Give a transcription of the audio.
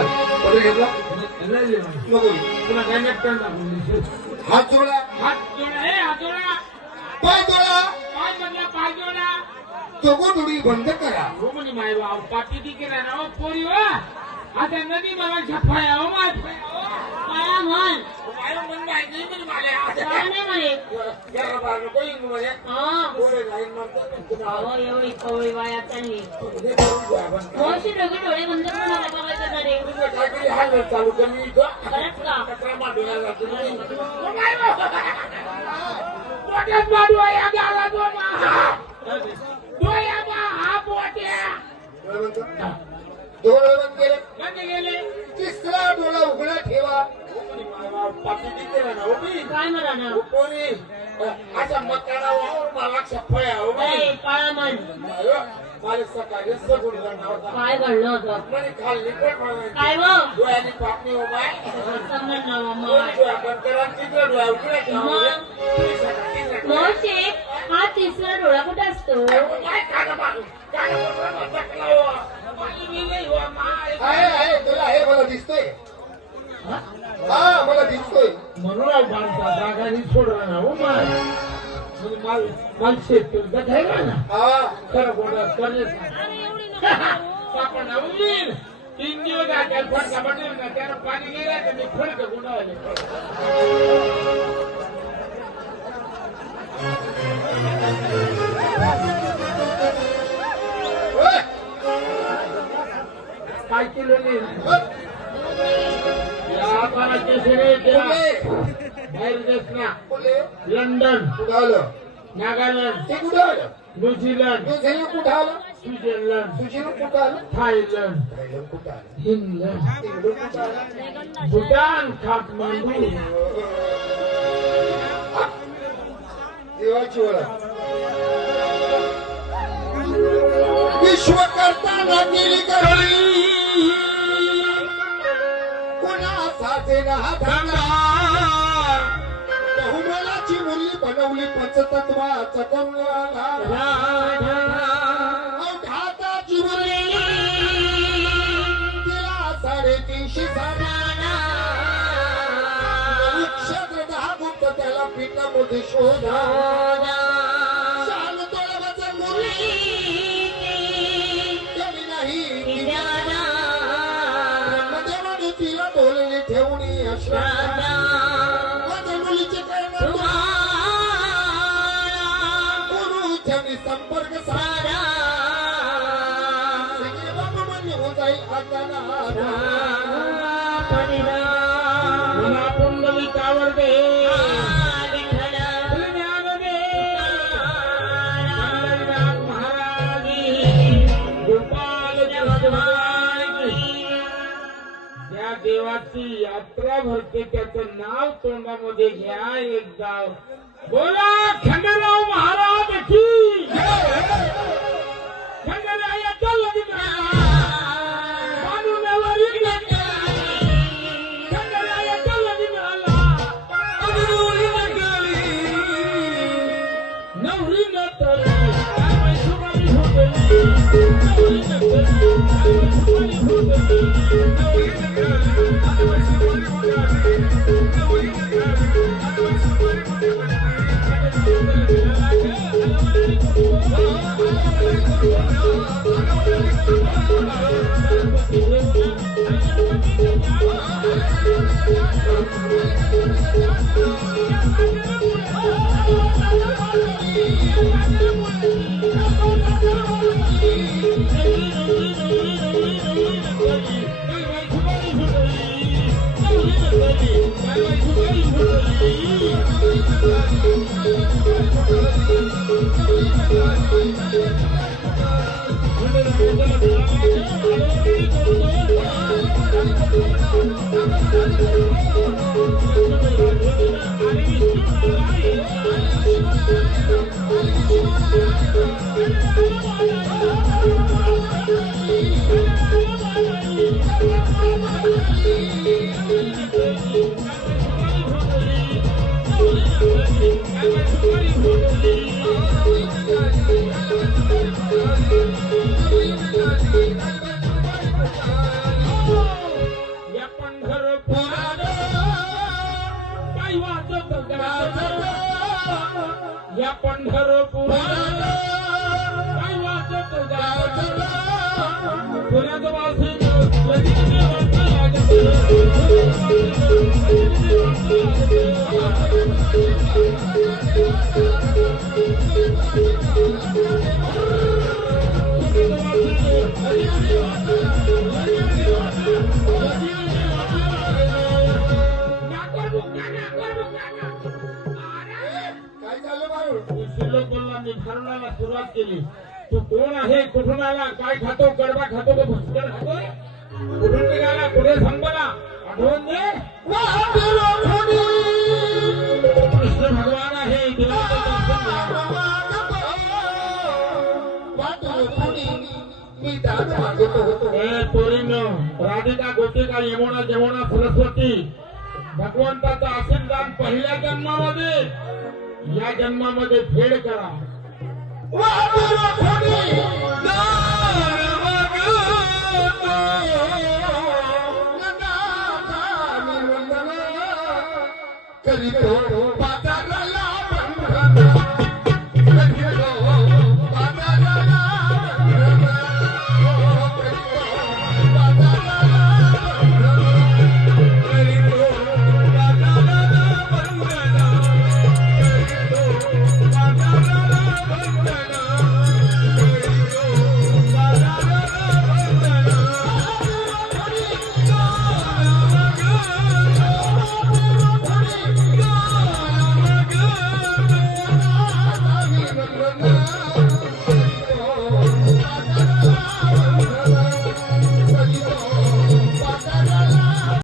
घाल पदर घेतला नको तुला काय नक्की हात जोडा हात जोडा हे हात जोडा पाय जोडा काय म्हणला पाय जोडा चोगोटोडी बंद करा हो म्हणे माय बाप पाठी तिकडे ना पोरी हो आता नदी मला छपाया हो माय काय म्हण माय मन माहिती म्हणे मला काय नाही म्हणे जरा बाहेर कोणी म्हणे हा पोरे जाईन म्हणतो अहो एवढी कवळी बाय आता नाही मोशी डोळे बंद करून मला बघायचं ना रे काहीतरी हाल चालू कमी खरंच का कचरा मांडूला जातो पोट्यात मांडू या गाला डोळ्या हा पोट्या डोळे बंद केले बंद गेले तिसरा डोळा उघडा ठेवा पाठी तिकडे ना उभी काय म्हणा ना पोरी अशा मकाना वावर मला छपाया हो काय काळा म्हण मला सकाळी सगुण होता काय घडलं होतं म्हणे खाल्ली पण काय मग डोळ्यानी पापणी हो माय असं म्हण ना मग डोळ्या बंद करा तिकडे डोळ्या उघडे ठेवा मोशी हा तिसरा डोळा कुठे असतो काय काढा मारू काढा बसला आहे तुला हे मला दिसतोय हा मला दिसतोय म्हणून बांधता जागानी सोडला ना हो माय माल माल शेतकरी जगायला ना हा खरं बोला आपण उमीन 3 दिवस त्याला फडका पडला ना त्याला पाणी गेला तर मी फडक गुंडावले काय किलो बाहेर देश ना लंडन कुठं आलं नागालँड ते कुठं आलं न्यूझीलंड न्यूझीलंड कुठं आलं स्वित्झर्लंड सुशील कुठं आलं थायलंड थायलंड कुठं आलं इंग्लंड इंग्लंड कुठं आलं भूटान काठमांडू देवाची ओळख विश्वकर्ता केली करी कोणासाठी बहुमलाची मुली बनवली पंचतत्वाचा अवघाताची मुली तिला 350 नक्षत्र 10 गुप्त त्याला पीठामध्ये शोधा ठेवणी अशा मुलीचे गुरुच्यानी संपर्क सारा बाबा म्हणजे हो जाईल मला पुंडलिकावर दे देवाची यात्रा भरते त्याचं नाव तोंडामध्ये घ्या एकदा बोला खंडराव महाराज की खंडरायाच्या लग्नाला मानूनवर खंडरायाच्या लग्नाला नवरी नटली काय सुमारी होतली नवरी नटली पंढरपूर काय वाजत पुण्यात वासी काय चाललं बाळू श्रीलोकांनी ठरवण्याला सुरुवात केली. तू कोण आहे, कुठून आला, काय खातो, कडबा खातो का भुसकर खातोय, कुठून निघाला, कुठे संपला, आठवण दे. कृष्ण भगवान आहे, देवाचं दर्शन घ्या. मी दाद मागतो होतो ए पोरींनो, राधिका, गोपिका, यमुना, जमुना, सरस्वती, भगवंताचा आशीर्वाद पहिल्या जन्मामध्ये, या जन्मामध्ये फेड करा. करीतो पाच